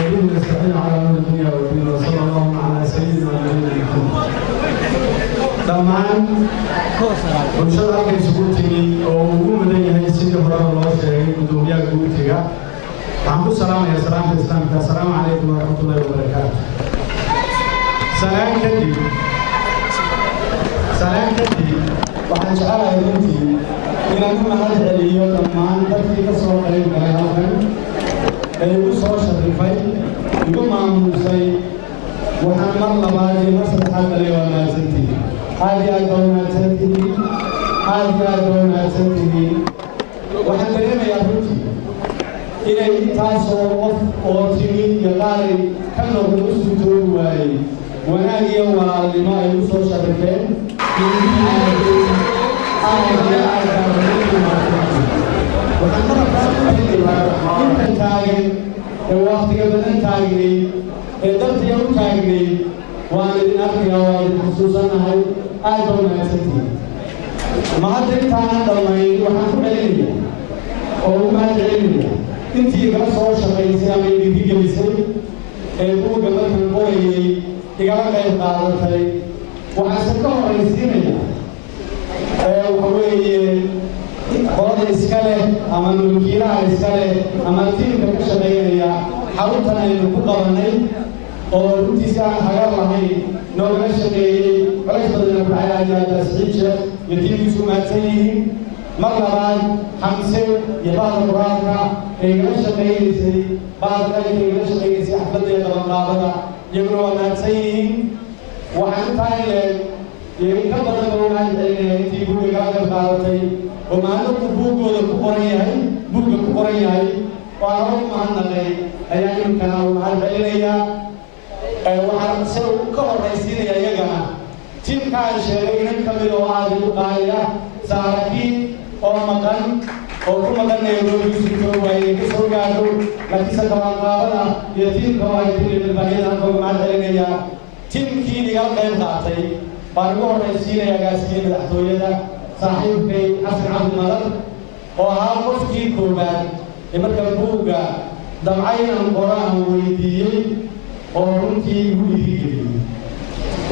وبه نستعين على أمر الدنيا والدين وصلى الله على سيدنا محمد. dhammaan bulshada halkay isugu timi oo ugu mudan yahay sidii hore loo sheegay gudoomiyaha guurtiga waxaan ku salaamayaa salaamta islaamka assalaamu calaykum waraxmatullaahi wabarakaatu. salaan kadib waxaan jecelahay runtii inaan u mahad celiyo dhammaan dadkii ka soo qayb galay halkan ee igu soo sharifay igu maamuusay waxaan mar labaad iyo mar saddexaad galay waa mahadsantihiin. aad iyo aad baa wanaagsantihiin waxaan dareemayaa runtii inay intaasoo qof oo timi iyo qaaray ka noqda u suurtoobi waayey wanaag iyo walaalnimo ay u soo sharifeen waxaan marabkaa u haynayaa intan taagan ee waqtiga badan taagnay ee dartiga u taagnay waan idin arkayaa waa idin xusuusanahay aad baa wanaagsantihiin. ma hadda intaanan dhammayn waxaan ku celinayaa oo u mahad celinaya intii igala soo shaqaysay ama idinki gelisay ee buugga markan qorayay igala qayb qaadatay waxaase ka horaysiinaya waxa weeye qolada iska leh ama mulkiilaha iska leh ama tiimka ka shaqaynaya xaruntan aynu ku qabannay oo runtiisi aan hagar lahayn noogala shaqeeyey colays badana ku dhacay tasxiija iyo tiimkiisu mahadsan yihiin. mar labaad xamse iyo bahda qur-aanka ee igala shaqaynaysay xafladda iyo qabanqaabada iyaguna waa mahadsan yihiin. waxaan intaa ileeg iyo inka badan ba u mahad celinaya intii buugga igala qayb qaadatay oo maalintu buugga ku qoran yahay waana u mahadnaqay ayaa iminkana u mahad celinayaa. waxaan se ka horaysiinaya iyagana tiimkaan sheegay inan ka mid oo aad ugu qaaliya saarakiin oo maqan oo ku maqan Nairobi soo waayay ka soo gaadho laakiinse qabanqaabada iyo tiimka oo ay tilmaameen oo mahad celinaya tiimkii igala qayb qaatay baan ugu horaysiinaya agaasiga madaxtooyada saaxiibkay xasan cabdimadan oo ahaa qofkii koobaad ee marka buugga damcaynan qoraan weydiiyey oo runtii igu dhiirigeliyey.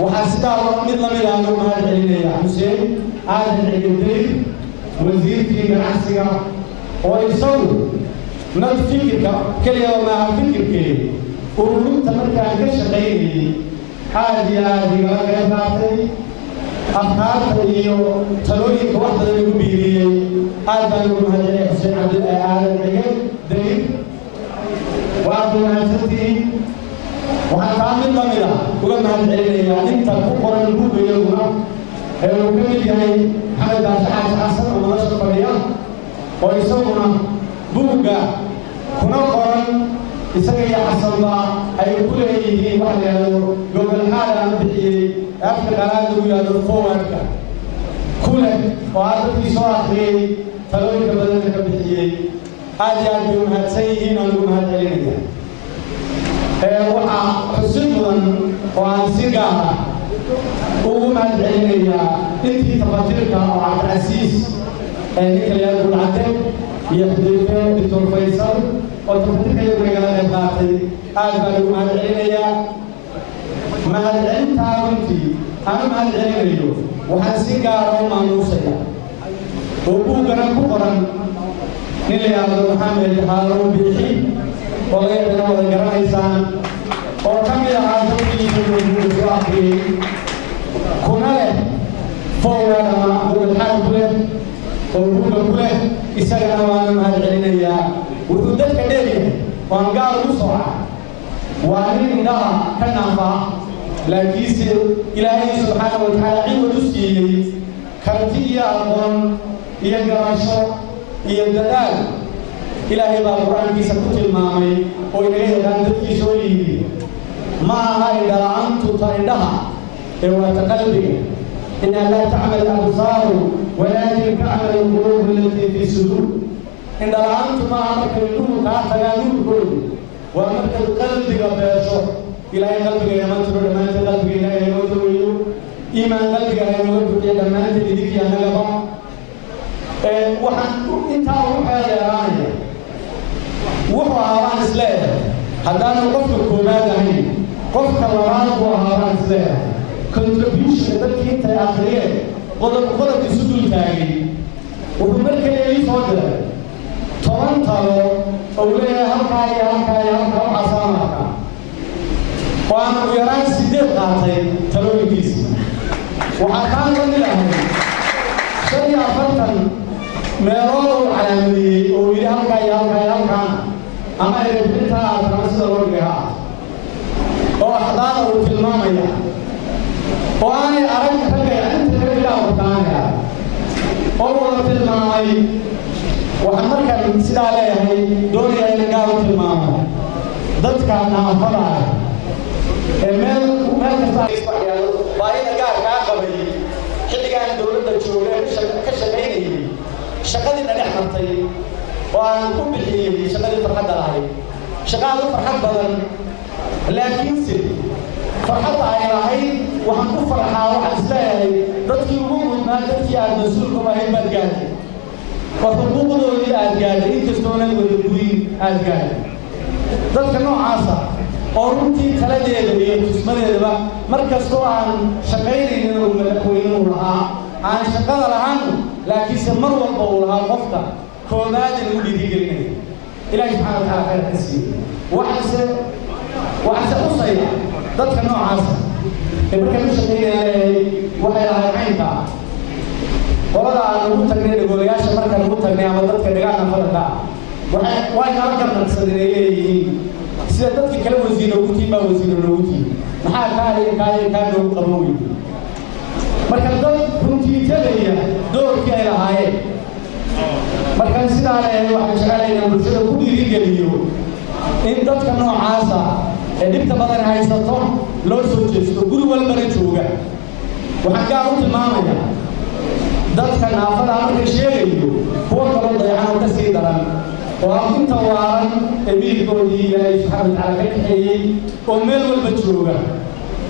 waxaa sidaa mid lamid ah ugu mahad celinaya xuseen aadan ciidayr wasiirkii ganacsiga oo isagu nad fikirka keliya maaha fikirkee ururinta markaan ka shaqaynayay aad iyo aad igala qayb qaatay afkaarta iyo talooyinka wax badan igu biiriyey aad baan ugu mahad celinaya xuseen aadan ciidayr waad wanaagsantihiin. waxaan kaa mid lamid ah uga mahad celinayaa inta ku qoran buugga iyaguna ee uu ka mid yahay maxamed baashaxaas xasan oo nolosha fadhiya oo isaguna buugga kuna qoran isaga iyo xasanba ay ku leeyihiin wax la yidhahdo gogolxaad aan bixiyey afka qalaad lagu yidhahdo forwardka ku leh oo aad dadkii soo akhriyey talooyinka badanka ka bixiyey aad iyo aad bay u mahadsan yihiin aan ugu mahad celinaya. waxaa xusin mudan oo aan si gaar ah ugu mahad celinayaa intii tafaatiirka oo cabdicasiis ninka la yidhahdo gulcade iyo xudayfe doctor faysal oo tafaatiirka iyaguna igala qayb qaatay aad baan ugu mahad celinayaa. mahad celintaa runtii aan u mahad celinayo waxaan si gaara u maamuusaya oo buuggana ku qoran nin la yidhahdo maxamed haaruun biixi oo laga yaqaano wada garanaysaan oo ka mid ahaa dadkii buugga soo akhriyey kuna leh forward ama gogolxaad ku leh oo buugga ku leh isagana waana mahad celinayaa. wuxuu dadka dheeryahay waan gaar ugu sooca waa nin indhaha ka naafa laakiinse ilaahay subxaana wa tacaala ciwad u siiyey karti iyo aqoon iyo garasho iyo dadaal. ilaahay baa qur-aankiisa ku tilmaamay oo inaga yaqaan dadkiisa oo yidhi ma aha indhala-aantu ta indhaha ee waa ta qalbiga inaa laa tacmal absaaru walaakin tacmal alquluubu allatii fii suduur. indhala-aantu maaha markay indhuhu kaa tagaan nurkoodu waa markay qalbiga beesho. ilaahay qalbiga inama tiro dhammaanteed qalbiga ilaahay inoo daweeyo iimaan qalbiga inooga buxiyo dhammaanteed idinkii annagaba. waxaan intaa ugu xeeleeraanaya wuxuu ahaa waan isleeyahay haddaan qofka koobaad ahayn qofka labaad buu ahaabaan isleeyahay contribution dadkii intay akhriyeen qodob isu dul taagay wuxuu markale ii soo diray 10 talo oo leeyahay halkaa iyo halkaa iyo halkaa waxaasaa markaa waan ugu yaraan 8 qaatay talooyinkiisa waxaa kaan ka mid ahay 45 meelood uu calaamadiyey oo yidhi halkaa iyo halkaa iyo halkaa ama erebixintaa aadana sida loo dhigaa oo axdaada uu tilmaamaya oo aanay arag ragga inta kale ilaa wataanaya oo wada tilmaamay waxaan markaan sidaa leeyahay doonaya in gaar u tilmaamo dadka naafada ah ee meel kasta isbaxyaalo baahida gaarkaa qabay xilligaan dowladda joogay ka shaqaynayay shaqadii dhex martay oo aan ku bixiyey shaqadii farxadda lahayd shaqaadu farxad badan laakiinse farxadda ay lahayd waxaan ku farxaa waxaan isleeyahay dadkii ugu mudnaa dadkii aad mas-uulka u ahayd baad gaadhay oo xuquuqdoodii aad gaadhay inkastoona wada guyin aad gaadhay dadka noocaasa oo runtii taladeeda iyo tusmadeedaba mar kastoo aan shaqaynaynin oo madaxweynuhu lahaa aan shaqada lahaan laakiinse mar walba uu lahaa qofka koobaad in u dhiirigelinayo ilaahi subxaana wa tacaala khayr ka siiye waxaase usaya dadka noocaasa ee markaan u shaqaynayay waxay lahay caynka qolada aan ugu tagnay dhagoolayaasha markaan ugu tagnay ama dadka dhagaana falanka way nala garnaqsadeen ay leeyihiin sida dadka kale wasiiro ugu tiin baa wasiiro loogu tiin maxaa kaa noogu qaban weydi marka dad runtii tagaya doorkii ay lahaayeen markaan sidaa leeyahay waxaan jecelaynaa bulshada ku dhiirigeliyo in dadka noocaasa ee dhibta badan haysato loo soo jeesto guri walbana jooga waxaan gaar u tilmaamayaa dadka naafada marka sheegayo kuwa kaloo dayacan oo ka sii daran oo aan inta waaran ee miyigoodii ilaahay subxaana wa tacaala ka kaxeeyey oo meel walba jooga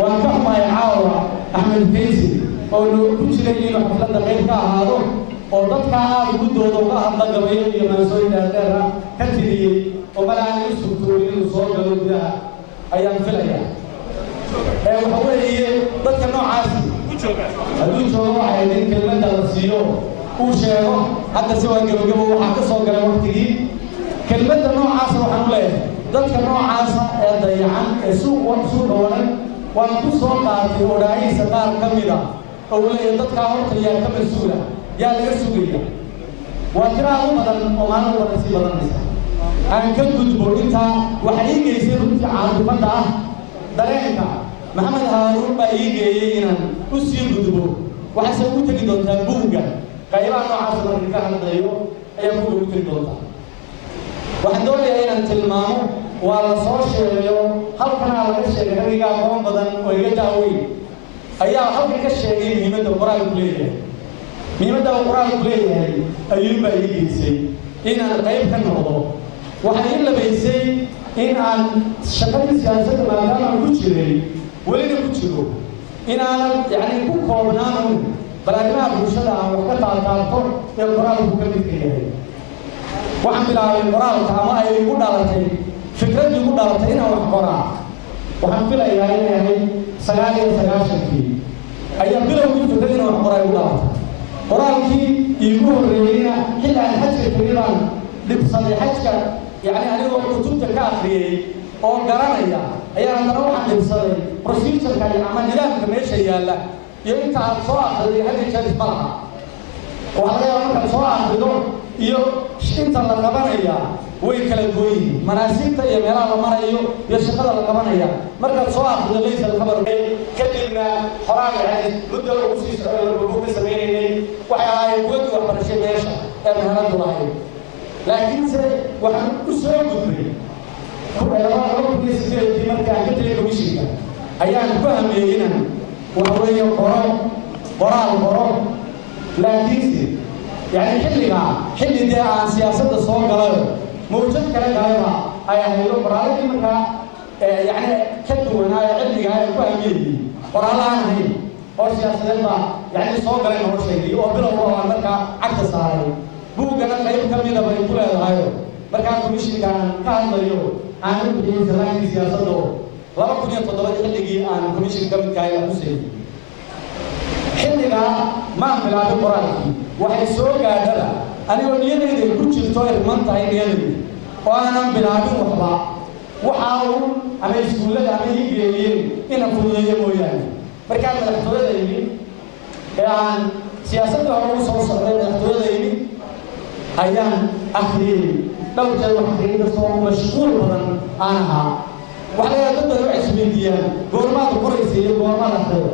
waan ka xumahay caawa axmed faysi oo ku jiray inuu xafladda qayb ka ahaado oo dadkaa aad ugu dooda uga hadla gabayo iyo maansooyin dheerdheera ka tiriyey oo malaani u sugtooy inuu soo galo gudaha ayaan filaya waxa weeye dadka noocaasi hadduu joogo waxay idin kelmadda la siiyo uu sheego hadda si waa gabagabo waxaa ka soo galay waqtigii kelmadda noocaasa waxaan u leeyahay dadka noocaasa ee dayacan ee suuq dhawanan waan ku soo qaatay odhaahiisa qaar ka mida oo uu leeyahay dadkaa horta yaa ka mas-uula yaa laga sugaya waa tiraa u badan oo maalin badan sii badanaysa aan ka gudbo intaa waxaa ii geysay runtii caafimada ah dareenka maxamed haaruun baa ii geeyey inaan u sii gudbo waxaase ugu tegi doontaa buuga qaybaha noocaasa marka ka hadlayo ayaa buuga ugu tegi doontaa waxaan doonayaa inaan tilmaamo waa la soo sheegayo halkanaa laga sheegay raggiga aqoon badan oo iga daaweyn ayaa halkan ka sheegay muhiimadda qur-aanku leeyahay muhiimadda uu qur-aanku leeyahay ayuunbaa ii geysay inaan qayb ka noqdo waxaa ii labaysay in aan shaqadii siyaasadda maadaama ku jiray welina ku jiro inaanan yacni ku koobnaan bal arrimaha bulshada aan wax ka taataabto ee qoraalku ka midka yahay waxaan bilaabay qoraalka ama ay igu dhalatay fikraddii igu dhalatay inaan wax qoraa waxaan filayaa inay ahayd 99 ayaa bilowgii fikrad inaan wax qoraa igu dhalatay qoraalkii iigu horreeyeyna xilli aan xajka tegay baan dhibsaday xajka yacni anigoo kutubta ka akhriyey oo garanaya ayaa haddana waxaan dhibsaday procedureka ama nidaamka meesha yaalla iyo inta aad soo akhriday hadda jeer isma laha waxaa laga yaabaa markaad soo akhrido iyo inta la qabanaya way kala gooyiin manaasibta iyo meelaha la marayo iyo shaqada la qabanaya markaad soo akhrido laysa alkhabar kadibna xoraal yani muddo ugu sii socday lagu ka sameynaynay waxay ahaayeen kuwadii waxbarashay meesha ee meheradu lahayd laakiinse waxaan u soo gudbay markii aan ka tegay komishinka ayaan ku hameeyey inaan waxa weeye qoraal qoro laakiinse yani xilli dee aan siyaasadda soo galayo mawjad kale galayba ay ahaydo qoraaladii markaa yani ka duwanaayo cilmigaa ee ku hameeyey qoraalaan ahayn oo siyaasadeed baa yani soo galay noloshaydii oo bilow aan markaa cagta saaray buuggana qayb ka mida bay ku leedahayo markaa komishinkaan ka hadlayo أنا بدي زمان سياسة دو لا بكون يتطلب حلقي أنا كمشي كم كاي حسين حلقا ما بلاد قرآن واحد سوق هذا أنا ونيجي ده كل شيء توير من تاي نيجي وأنا بلاد وحبا وحاول أنا يسكول ده أنا يجي إن أفضل مويان بركان مدحتويدا يجي يعني سياسة العروض صوصة مدحتويدا يجي أيام أخير لو جاء واحد صار مشغول بدن أنا وعلى ضد الوعي سبيديا قرمات قريسي قرمات أخير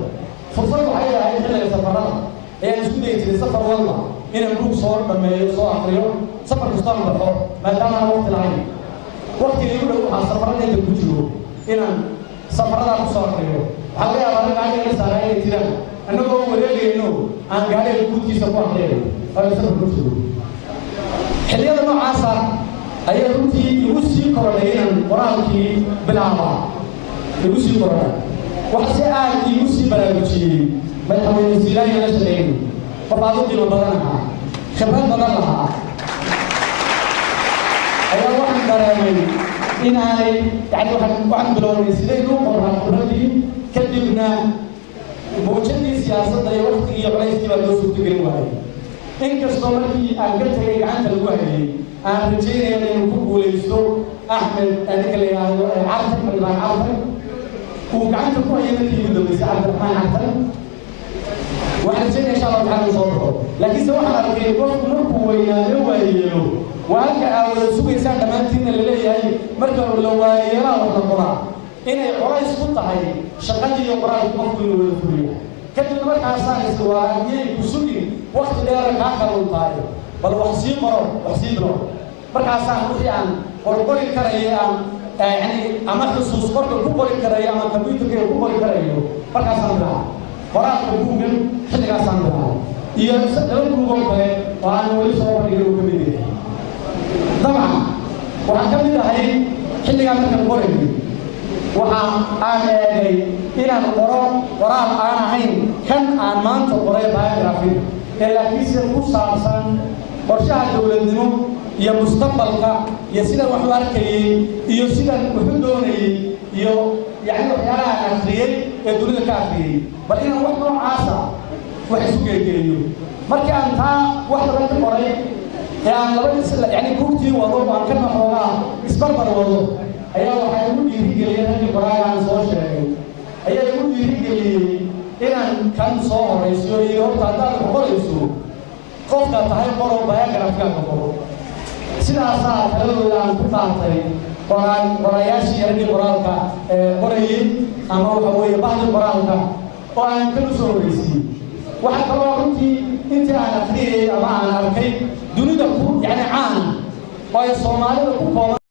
فرصة حياة هاي خلال سفرات يعني سكودي سفر والله إن الملوك صار بما يصار أخير سفر مستقبل بحر ما دام وقت العين وقت اللي يقولوا على سفرات اللي بتجوا إن سفرات مصار أخير على أنا قاعد أسأل هاي ترى أنا بقول وليه إنه أنا قاعد أقول كيس سفر أخير هذا سفر بتجوا حليا ما عصر أيه رنتي يوسي كورلين ورانكي بالعمى يوسي كورلا وحسيان يوسي بلاغتي ما يحمل الزلايا نشرين فبعضهم دي بدنها خبرات بدنها أيه واحد برامج إن هاي يعني واحد بلون الزلايا نو قرها خبرتي كذبنا موجودي سياسة ده وقت يبغى يستوى دوسو تجري واحد إن كسبمركي أنقذت لي عن الوهي أنا رجينا إنه كوكو ليستو أحمد أنا كلي عارف من عارف وقعدت كوي يمتي يبدو بس عبد الرحمن عارف وحرجينا إن شاء الله تعالى نصوره لكن سواء على كي وقت مركو ويا لو وهذا أول سوق إنسان لما تينا اللي هي مركب لو يرى ولا قرا إن قرا يسقط هاي شغلتي قرا يقف ويفري كتب مركب صار سواء يسوقي وقت دير كاكل طاير بل وحسين مرو markaasaan wixii aan qorqori karayaan يعني أما خصوص قرب كبر كراي أما كمبيوتر كبر كرايو فركاسان بلا قرأت بوجا حتى كاسان بلا يسألون بوجا كله وأنا ولي صور يجرو كمبيوتر طبعا وحكمل هاي حتى كاسان كبر وأنا إلى القرآن قرآن أنا هين كان أمان تقرأ بايوغرافي إلا كيسر مصابسان ورشاة دولتنا يا مستقبلك يا سيدا وحواركي يا سيدا وحدوني يا يعني وحياة أخرين يدولنا كأخرين بل إنا وحنا عاصا وحسوك يجيو مركي أنتا وحنا رجل قريب يعني كوكتي وضوء عن كلمة حوالها اسبربر وضوء أيها وحيقول يريد لي قراءة عن سوشيال أيها يقول يريد لي إنا كان صور يسيو يوم تعداد الحقور يسيو قفنا تهي قروا بايوغرافيا قروا sidaasaa taladooda aan ku qaatay qorayaashii yaragii qoraalka qorayay ama waxa weeye bahdi qoraalka oo aan kala soo horreysiyey waxaa kaloo runtii intii aan akhriyay ama aan arkay dunida ku yani caan oo ay soomaalida ku kooban